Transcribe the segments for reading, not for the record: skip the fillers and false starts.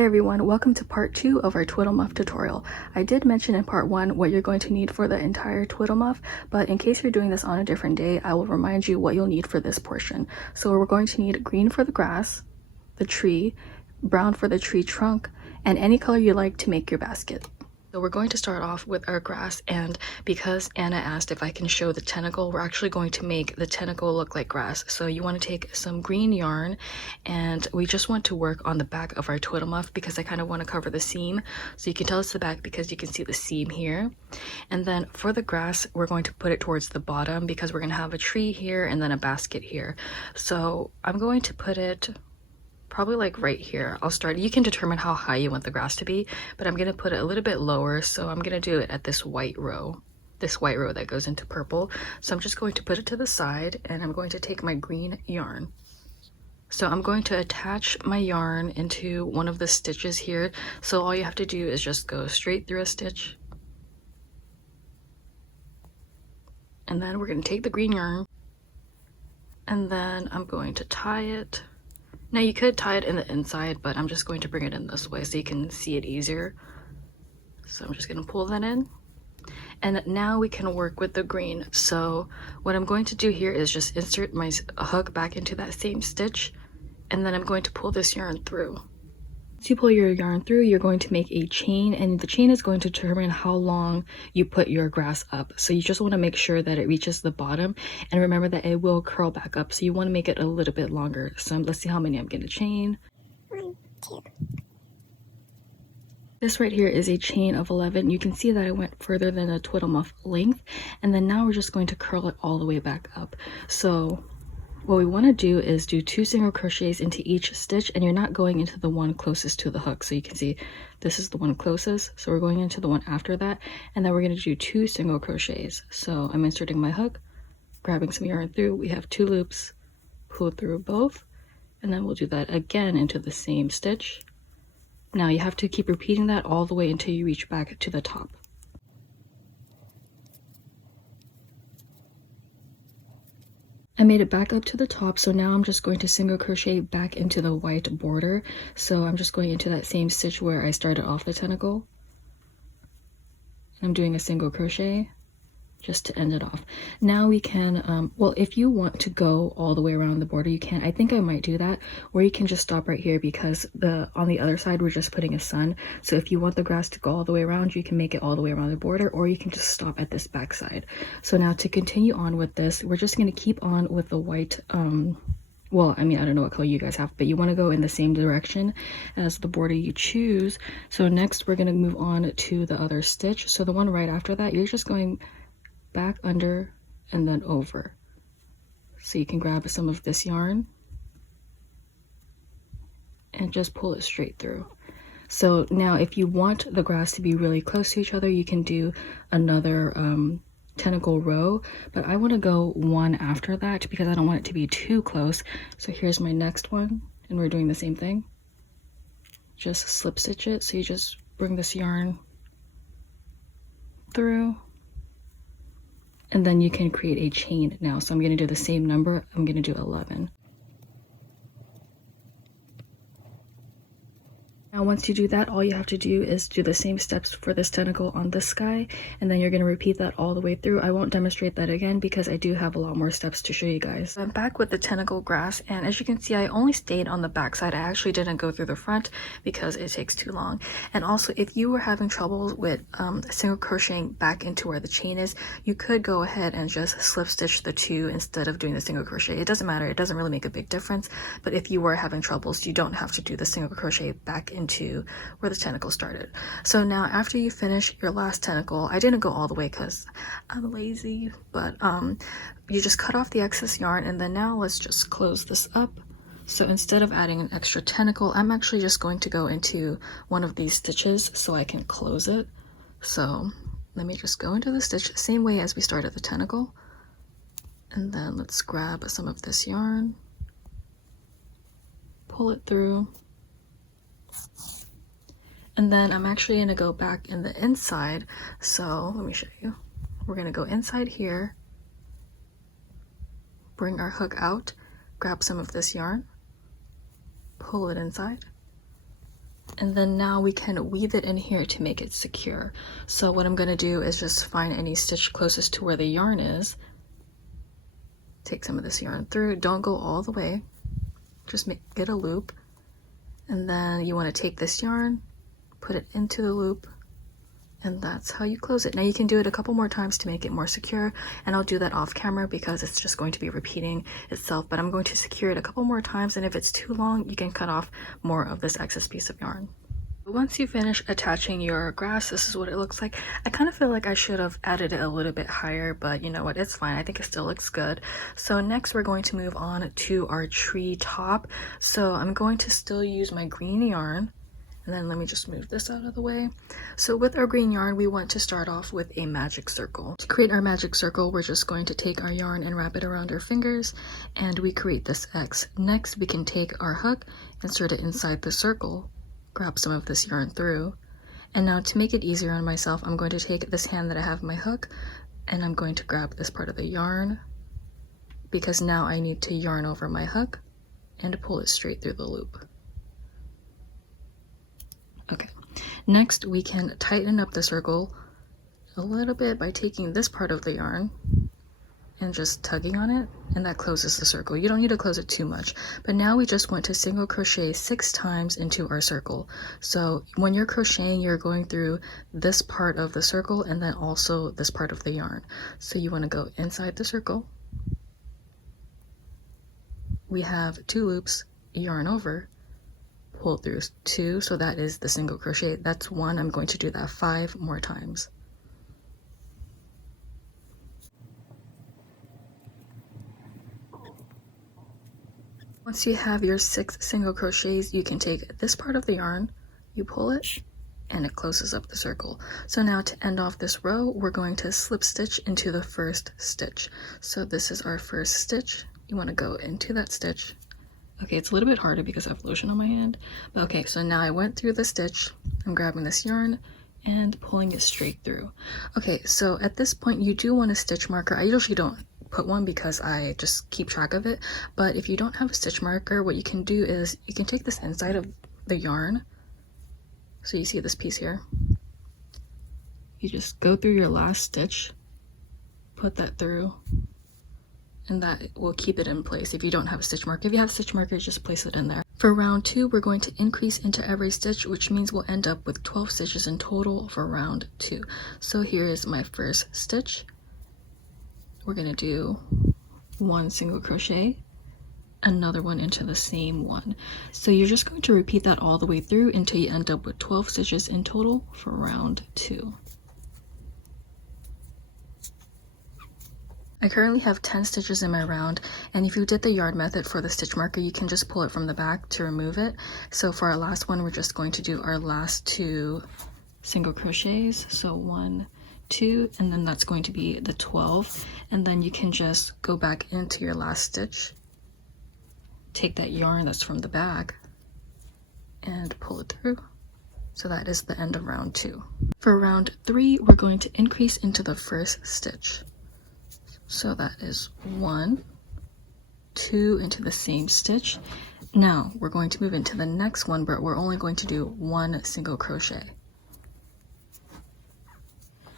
Hey everyone, welcome to part 2 of our Twiddle muff tutorial. I did mention in part 1 what you're going to need for the entire Twiddle muff, but in case you're doing this on a different day, I will remind you what you'll need for this portion. So we're going to need green for the grass, the tree, brown for the tree trunk, and any color you like to make your basket. So we're going to start off with our grass, and because Anna asked if I can show the tentacle, we're actually going to make the tentacle look like grass. So you want to take some green yarn, and we just want to work on the back of our twiddle muff because I kind of want to cover the seam. So you can tell it's the back because you can see the seam here. And then for the grass, we're going to put it towards the bottom because we're going to have a tree here and then a basket here. So I'm going to put it probably like right here. I'll start, you can determine how high you want the grass to be, but I'm gonna put it a little bit lower, so I'm gonna do it at this white row that goes into purple. So I'm just going to put it to the side, and I'm going to take my green yarn. So I'm going to attach my yarn into one of the stitches here. So all you have to do is just go straight through a stitch, and then we're going to take the green yarn, and then I'm going to tie it. Now you could tie it in the inside, but I'm just going to bring it in this way so you can see it easier. So I'm just going to pull that in. And now we can work with the green. So what I'm going to do here is just insert my hook back into that same stitch, and then I'm going to pull this yarn through. Once you pull your yarn through, you're going to make a chain, and the chain is going to determine how long you put your grass up. So you just want to make sure that it reaches the bottom, and remember that it will curl back up, so you want to make it a little bit longer. So let's see how many I'm going to chain. 1, 2. This right here is a chain of 11. You can see that I went further than the twiddle muff length, and then now we're just going to curl it all the way back up. So what we want to do is do 2 single crochets into each stitch, and you're not going into the one closest to the hook. So you can see this is the one closest, so we're going into the one after that, and then we're going to do 2 single crochets. So I'm inserting my hook, grabbing some yarn through, we have 2 loops, pull through both, and then we'll do that again into the same stitch. Now you have to keep repeating that all the way until you reach back to the top. I made it back up to the top, so now I'm just going to single crochet back into the white border. So I'm just going into that same stitch where I started off the tentacle. I'm doing a single crochet just to end it off. Now we can, well, if you want to go all the way around the border, you can. I think I might do that, or you can just stop right here because on the other side we're just putting a sun. So if you want the grass to go all the way around, you can make it all the way around the border, or you can just stop at this back side. So now to continue on with this, we're just going to keep on with the white, well, I mean, I don't know what color you guys have, but you want to go in the same direction as the border you choose. So next we're going to move on to the other stitch. So the one right after that, you're just going back under and then over. So you can grab some of this yarn and just pull it straight through. So now if you want the grass to be really close to each other, you can do another tentacle row, but I want to go one after that because I don't want it to be too close. So here's my next one, and we're doing the same thing. Just slip stitch it. So you just bring this yarn through, and then you can create a chain now. So I'm going to do the same number. I'm going to do 11. Now once you do that, all you have to do is do the same steps for this tentacle on this guy, and then you're going to repeat that all the way through. I won't demonstrate that again because I do have a lot more steps to show you guys. I'm back with the tentacle grass, and as you can see, I only stayed on the back side. I actually didn't go through the front because it takes too long. And also, if you were having trouble with single crocheting back into where the chain is, you could go ahead and just slip stitch the 2 instead of doing the single crochet. It doesn't matter, it doesn't really make a big difference, but if you were having troubles, you don't have to do the single crochet back into where the tentacle started. So now after you finish your last tentacle, I didn't go all the way because I'm lazy, but you just cut off the excess yarn, and then now let's just close this up. So instead of adding an extra tentacle, I'm actually just going to go into one of these stitches so I can close it. So let me just go into the stitch same way as we started the tentacle, and then let's grab some of this yarn, pull it through, and then I'm actually going to go back in the inside. So let me show you. We're going to go inside here, bring our hook out, grab some of this yarn, pull it inside, And then now we can weave it in here to make it secure. So what I'm going to do is just find any stitch closest to where the yarn is. Take some of this yarn through. Don't go all the way. Just get a loop. And then you want to take this yarn, put it into the loop, and that's how you close it. Now you can do it a couple more times to make it more secure, and I'll do that off camera because it's just going to be repeating itself, but I'm going to secure it a couple more times, and if it's too long, you can cut off more of this excess piece of yarn. Once you finish attaching your grass, this is what it looks like. I kind of feel like I should have added it a little bit higher, but you know what, it's fine. I think it still looks good. So next we're going to move on to our tree top. So I'm going to still use my green yarn. And then let me just move this out of the way. So with our green yarn, we want to start off with a magic circle. To create our magic circle, we're just going to take our yarn and wrap it around our fingers, and we create this X. Next, we can take our hook, insert it inside the circle, grab some of this yarn through. And now to make it easier on myself, I'm going to take this hand that I have my hook, and I'm going to grab this part of the yarn, because now I need to yarn over my hook and pull it straight through the loop. Okay, next we can tighten up the circle a little bit by taking this part of the yarn and just tugging on it, and that closes the circle. You don't need to close it too much, but now we just want to single crochet 6 times into our circle. So when you're crocheting, you're going through this part of the circle and then also this part of the yarn. So you want to go inside the circle. We have 2 loops, yarn over, pull through 2, so that is the single crochet. That's 1. I'm going to do that 5 more times. Once you have your 6 single crochets, you can take this part of the yarn, you pull it, and it closes up the circle. So now to end off this row, we're going to slip stitch into the first stitch. So this is our first stitch. You want to go into that stitch. Okay, it's a little bit harder because I have lotion on my hand. But okay, so now I went through the stitch. I'm grabbing this yarn and pulling it straight through. Okay, so at this point you do want a stitch marker. I usually don't put one because I just keep track of it. But if you don't have a stitch marker, what you can do is you can take this inside of the yarn. So you see this piece here. You just go through your last stitch, put that through, and that will keep it in place if you don't have a stitch marker. If you have a stitch marker, just place it in there. For round 2, we're going to increase into every stitch, which means we'll end up with 12 stitches in total for round 2. So here is my first stitch. We're going to do 1 single crochet, another one into the same one. So you're just going to repeat that all the way through until you end up with 12 stitches in total for round 2. I currently have 10 stitches in my round, and if you did the yard method for the stitch marker, you can just pull it from the back to remove it. So for our last one, we're just going to do our last 2 single crochets. So 1, 2, and then that's going to be the 12. And then you can just go back into your last stitch, take that yarn that's from the back, and pull it through. So that is the end of round 2. For round 3, we're going to increase into the first stitch. So that is 1, 2 into the same stitch. Now we're going to move into the next one, but we're only going to do 1 single crochet.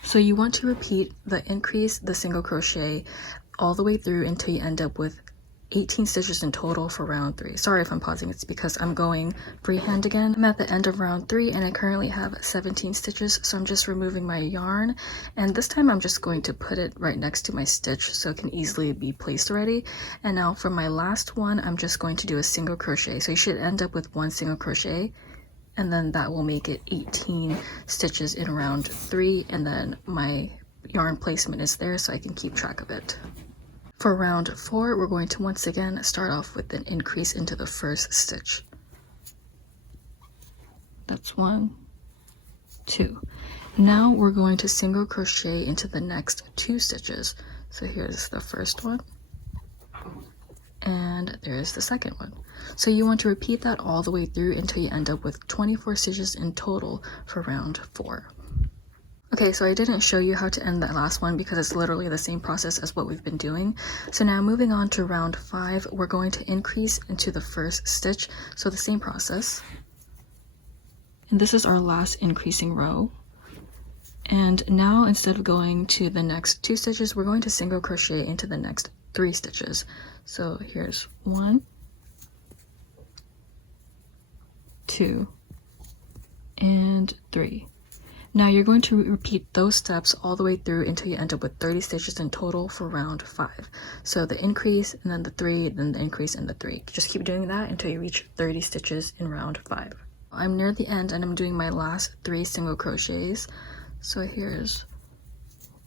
So you want to repeat the increase, the single crochet all the way through until you end up with 18 stitches in total for round 3. Sorry if I'm pausing, it's because I'm going freehand again. I'm at the end of round 3 and I currently have 17 stitches, so I'm just removing my yarn, and this time I'm just going to put it right next to my stitch so it can easily be placed already. And now for my last one, I'm just going to do a single crochet. So you should end up with 1 single crochet, and then that will make it 18 stitches in round 3, and then my yarn placement is there so I can keep track of it. For round 4, we're going to once again start off with an increase into the first stitch. That's 1, 2. Now we're going to single crochet into the next 2 stitches. So here's the first one, and there's the second one. So you want to repeat that all the way through until you end up with 24 stitches in total for round 4. Okay, so I didn't show you how to end that last one because it's literally the same process as what we've been doing. So now moving on to round 5, we're going to increase into the first stitch. So the same process. And this is our last increasing row. And now instead of going to the next 2 stitches, we're going to single crochet into the next 3 stitches. So here's 1, 2, and 3. Now you're going to repeat those steps all the way through until you end up with 30 stitches in total for round 5. So the increase, and then the 3, then the increase, and the 3. Just keep doing that until you reach 30 stitches in round 5. I'm near the end and I'm doing my last 3 single crochets. So here's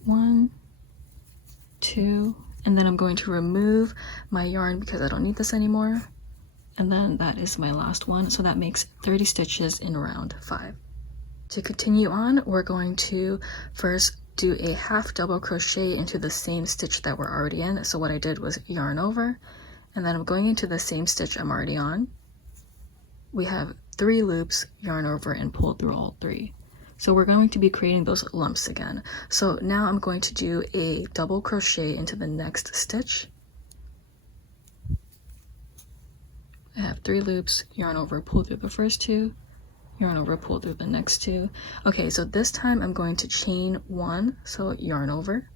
1, 2, and then I'm going to remove my yarn because I don't need this anymore. And then that is my last one. So that makes 30 stitches in round 5. To continue on, we're going to first do a half double crochet into the same stitch that we're already in. So what I did was yarn over, and then I'm going into the same stitch I'm already on. We have 3 loops, yarn over, and pull through all 3. So we're going to be creating those lumps again. So now I'm going to do a double crochet into the next stitch. I have 3 loops, yarn over, pull through the first 2, yarn over, pull through the next 2. Okay, so this time I'm going to chain 1, so yarn over,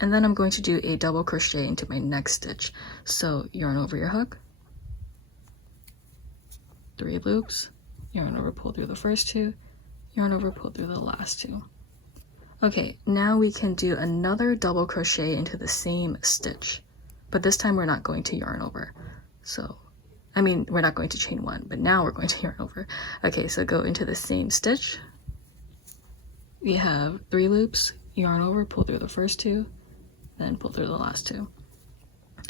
and then I'm going to do a double crochet into my next stitch. So yarn over your hook, 3 loops, yarn over, pull through the first 2, yarn over, pull through the last 2. Okay, now we can do another double crochet into the same stitch, but this time we're not going to yarn over. So I mean, we're not going to chain 1, but now we're going to yarn over. Okay, so go into the same stitch. We have 3 loops, yarn over, pull through the first 2, then pull through the last 2.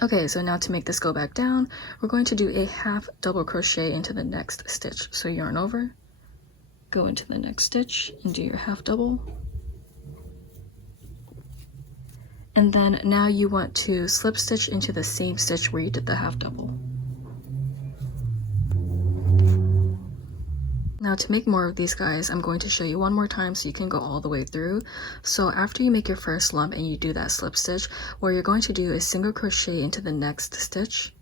Okay, so now to make this go back down, we're going to do a half double crochet into the next stitch. So yarn over, go into the next stitch and do your half double. And then now you want to slip stitch into the same stitch where you did the half double. Now to make more of these guys, I'm going to show you one more time so you can go all the way through. So after you make your first lump and you do that slip stitch, what you're going to do is single crochet into the next stitch.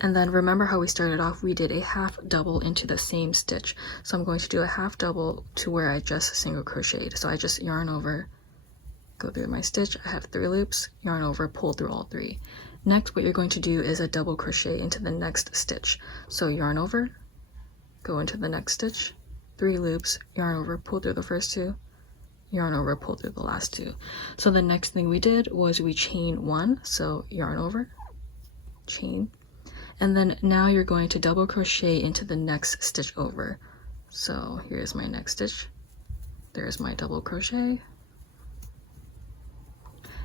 And then remember how we started off, we did a half double into the same stitch. So I'm going to do a half double to where I just single crocheted. So I just yarn over, go through my stitch, I have 3 loops, yarn over, pull through all 3. Next, what you're going to do is a double crochet into the next stitch. So yarn over, go into the next stitch, 3 loops, yarn over, pull through the first 2, yarn over, pull through the last 2. So the next thing we did was we chain 1, so yarn over, chain, and then now you're going to double crochet into the next stitch over. So here's my next stitch, there's my double crochet.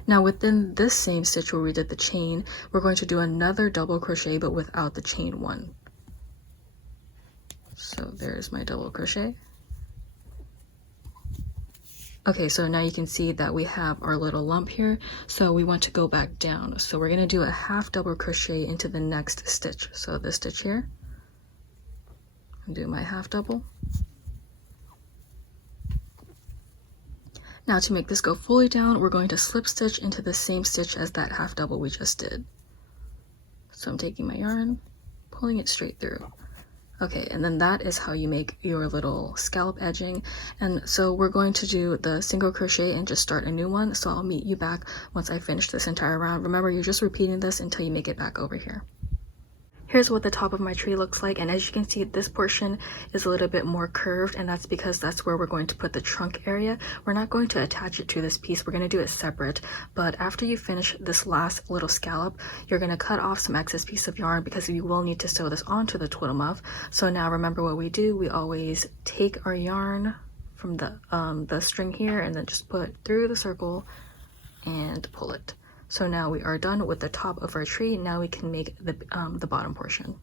Now within this same stitch where we did the chain, we're going to do another double crochet but without the chain 1. So there's my double crochet. Okay, so now you can see that we have our little lump here, so we want to go back down. So we're going to do a half double crochet into the next stitch. So this stitch here, and do my half double. Now to make this go fully down, we're going to slip stitch into the same stitch as that half double we just did. So I'm taking my yarn, pulling it straight through. Okay, and then that is how you make your little scallop edging. And so we're going to do the single crochet and just start a new one. So I'll meet you back once I finish this entire round. Remember, you're just repeating this until you make it back over here. Here's what the top of my tree looks like, and as you can see, this portion is a little bit more curved, and that's because that's where we're going to put the trunk area. We're not going to attach it to this piece, we're going to do it separate. But after you finish this last little scallop, you're going to cut off some excess piece of yarn because you will need to sew this onto the twiddle muff. So now remember what we do, we always take our yarn from the string here and then just put it through the circle and pull it. So now we are done with the top of our tree. Now we can make the bottom portion.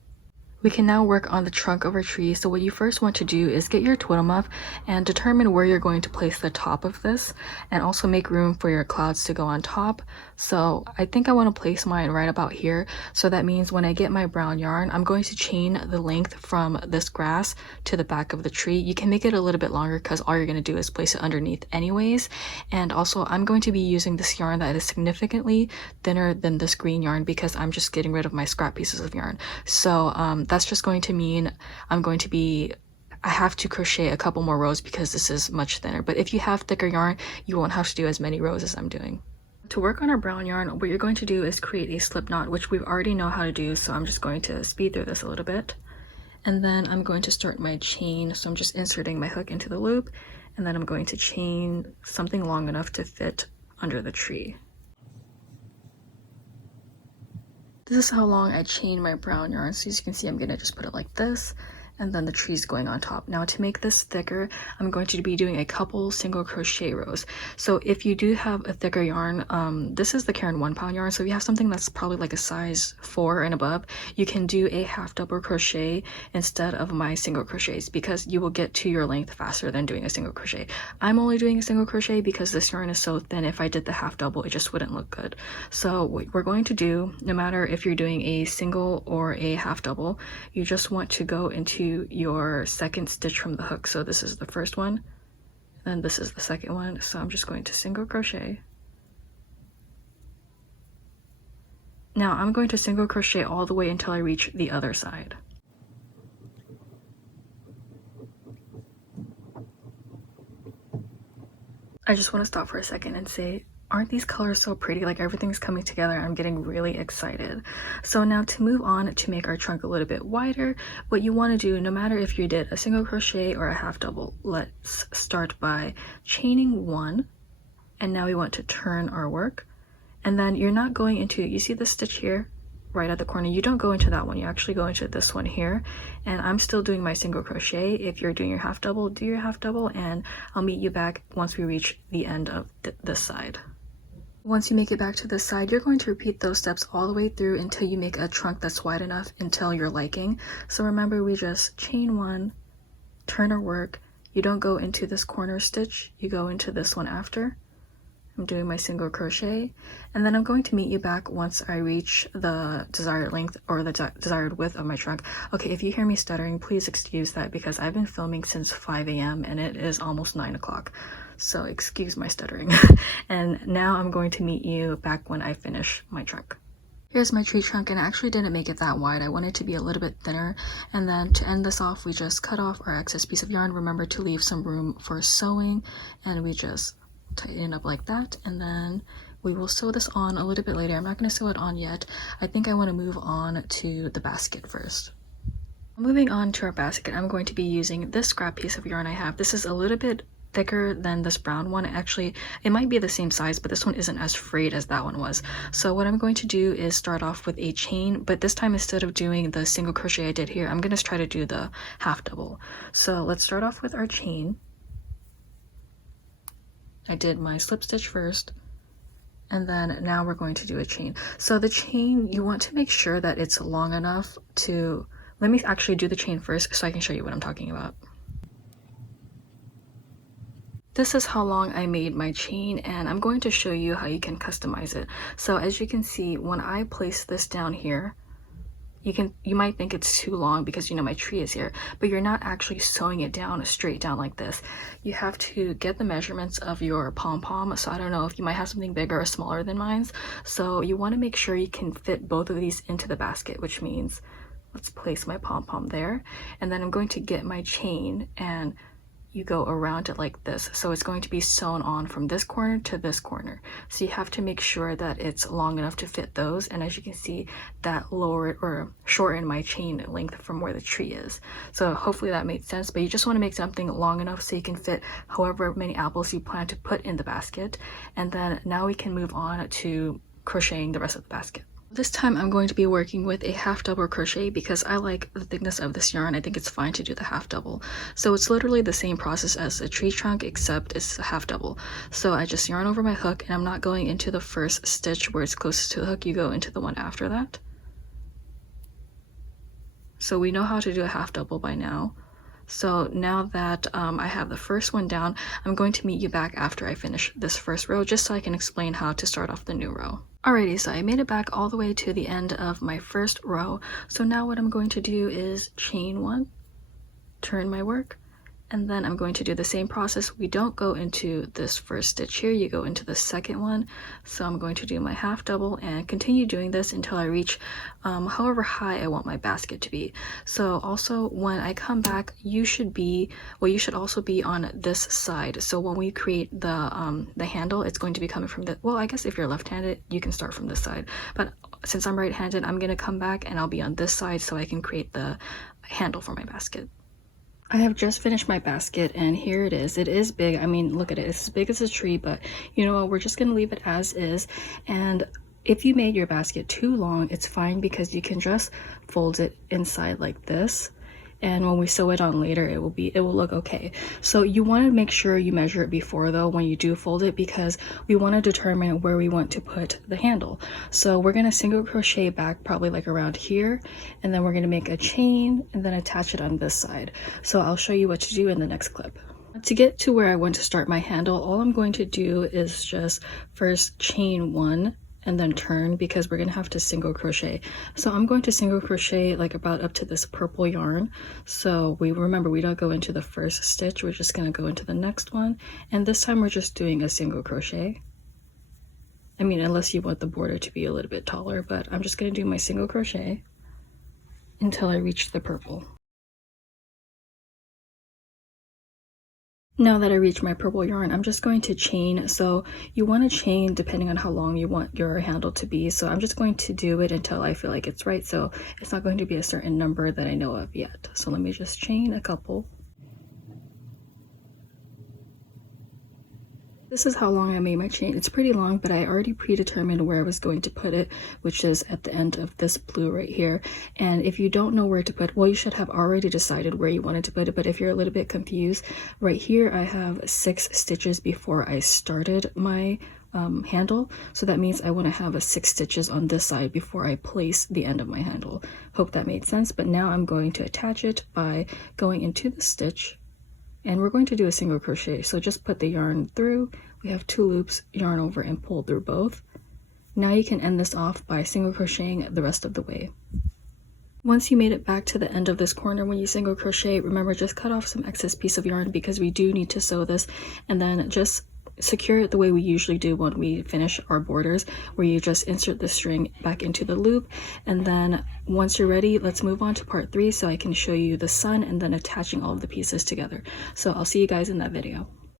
We can now work on the trunk of our tree. So what you first want to do is get your twiddle muff and determine where you're going to place the top of this, and also make room for your clouds to go on top. So I think I want to place mine right about here. So that means when I get my brown yarn, I'm going to chain the length from this grass to the back of the tree. You can make it a little bit longer because all you're going to do is place it underneath anyways. And also I'm going to be using this yarn that is significantly thinner than this green yarn because I'm just getting rid of my scrap pieces of yarn. So that's just going to mean I have to crochet a couple more rows because this is much thinner. But if you have thicker yarn, you won't have to do as many rows as I'm doing. To work on our brown yarn, what you're going to do is create a slip knot, which we already know how to do, so I'm just going to speed through this a little bit. And then I'm going to start my chain, so I'm just inserting my hook into the loop, and then I'm going to chain something long enough to fit under the tree. This is how long I chain my brown yarn, so as you can see I'm going to just put it like this, and then the tree's going on top. Now to make this thicker, I'm going to be doing a couple single crochet rows. So if you do have a thicker yarn, this is the Caron 1 pound yarn, so if you have something that's probably like a size 4 and above, you can do a half double crochet instead of my single crochets, because you will get to your length faster than doing a single crochet. I'm only doing a single crochet because this yarn is so thin, if I did the half double it just wouldn't look good. So what we're going to do, no matter if you're doing a single or a half double, you just want to go into your second stitch from the hook. So this is the first one, and this is the second one. So I'm just going to single crochet. Now I'm going to single crochet all the way until I reach the other side. I just want to stop for a second and say, aren't these colors so pretty? Like, everything's coming together. I'm getting really excited. So now to move on to make our trunk a little bit wider, what you want to do, no matter if you did a single crochet or a half double, let's start by chaining 1, and now we want to turn our work. And then you're not going into, you see this stitch here right at the corner, you don't go into that one, you actually go into this one here. And I'm still doing my single crochet. If you're doing your half double, do your half double, and I'll meet you back once we reach the end of this side. Once you make it back to this side, you're going to repeat those steps all the way through until you make a trunk that's wide enough until your liking. So remember, we just chain 1, turn our work, you don't go into this corner stitch, you go into this one after. I'm doing my single crochet, and then I'm going to meet you back once I reach the desired length or the desired width of my trunk. Okay, if you hear me stuttering, please excuse that, because I've been filming since 5 a.m. and it is almost 9 o'clock. So excuse my stuttering. And now I'm going to meet you back when I finish my trunk. Here's my tree trunk, and I actually didn't make it that wide. I wanted it to be a little bit thinner. And then to end this off, we just cut off our excess piece of yarn. Remember to leave some room for sewing, and we just tighten it up like that, and then we will sew this on a little bit later. I'm not going to sew it on yet. I think I want to move on to the basket first. Moving on to our basket, I'm going to be using this scrap piece of yarn I have. This is a little bit thicker than this brown one. Actually, it might be the same size, but this one isn't as frayed as that one was. So what I'm going to do is start off with a chain, but this time instead of doing the single crochet I did here, I'm going to try to do the half double. So let's start off with our chain. I did my slip stitch first, and then now we're going to do a chain. So the chain, you want to make sure that it's long enough to, let me actually do the chain first so I can show you what I'm talking about. This is how long I made my chain, and I'm going to show you how you can customize it. So as you can see, when I place this down here, you might think it's too long because, you know, my tree is here, but you're not actually sewing it down straight down like this. You have to get the measurements of your pom-pom. So I don't know if you might have something bigger or smaller than mine's. So you want to make sure you can fit both of these into the basket, which means let's place my pom-pom there. And then I'm going to get my chain, and you go around it like this. So it's going to be sewn on from this corner to this corner. So you have to make sure that it's long enough to fit those. And as you can see, that lowered or shortened my chain length from where the tree is. So hopefully that made sense, but you just want to make something long enough so you can fit however many apples you plan to put in the basket. And then now we can move on to crocheting the rest of the basket. This time I'm going to be working with a half double crochet because I like the thickness of this yarn. I think it's fine to do the half double. So it's literally the same process as a tree trunk, except it's a half double. So I just yarn over my hook, and I'm not going into the first stitch where it's closest to the hook. You go into the one after that. So we know how to do a half double by now. So now that I have the first one down, I'm going to meet you back after I finish this first row, just so I can explain how to start off the new row. Alrighty, so I made it back all the way to the end of my first row. So now what I'm going to do is chain 1, turn my work, And then I'm going to do the same process. We don't go into this first stitch here, you go into the second one. So I'm going to do my half double and continue doing this until I reach however high I want my basket to be. So also when I come back, you should also be on this side. So when we create the handle, it's going to be coming from the, well, I guess if you're left-handed, you can start from this side. But since I'm right-handed, I'm gonna come back and I'll be on this side so I can create the handle for my basket. I have just finished my basket and here it is. It is big. I mean, look at it. It's as big as a tree, but you know what? We're just going to leave it as is. And if you made your basket too long, it's fine because you can just fold it inside like this. And when we sew it on later, it will look okay. So you want to make sure you measure it before though when you do fold it, because we want to determine where we want to put the handle. So we're going to single crochet back probably like around here, and then we're going to make a chain and then attach it on this side. So I'll show you what to do in the next clip. To get to where I want to start my handle, all I'm going to do is just first chain one and then turn, because we're gonna have to single crochet. So I'm going to single crochet like about up to this purple yarn. So remember we don't go into the first stitch, we're just gonna go into the next one, and this time we're just doing a single crochet. I mean, unless you want the border to be a little bit taller, but I'm just gonna do my single crochet until I reach the purple. Now that I reach my purple yarn, I'm just going to chain. So you want to chain depending on how long you want your handle to be. So I'm just going to do it until I feel like it's right. So it's not going to be a certain number that I know of yet. So let me just chain a couple. This is how long I made my chain. It's pretty long, but I already predetermined where I was going to put it, which is at the end of this blue right here. And if you don't know where to put, well, you should have already decided where you wanted to put it, but if you're a little bit confused, right here I have 6 stitches before I started my handle. So that means I want to have 6 stitches on this side before I place the end of my handle. Hope that made sense. But now I'm going to attach it by going into the stitch, and we're going to do a single crochet. So just put the yarn through, we have 2 loops, yarn over and pull through both. Now you can end this off by single crocheting the rest of the way. Once you made it back to the end of this corner, when you single crochet, remember just cut off some excess piece of yarn because we do need to sew this, and then just secure it the way we usually do when we finish our borders, where you just insert the string back into the loop. And then once you're ready, let's move on to part 3 so I can show you the sun and then attaching all of the pieces together. So I'll see you guys in that video.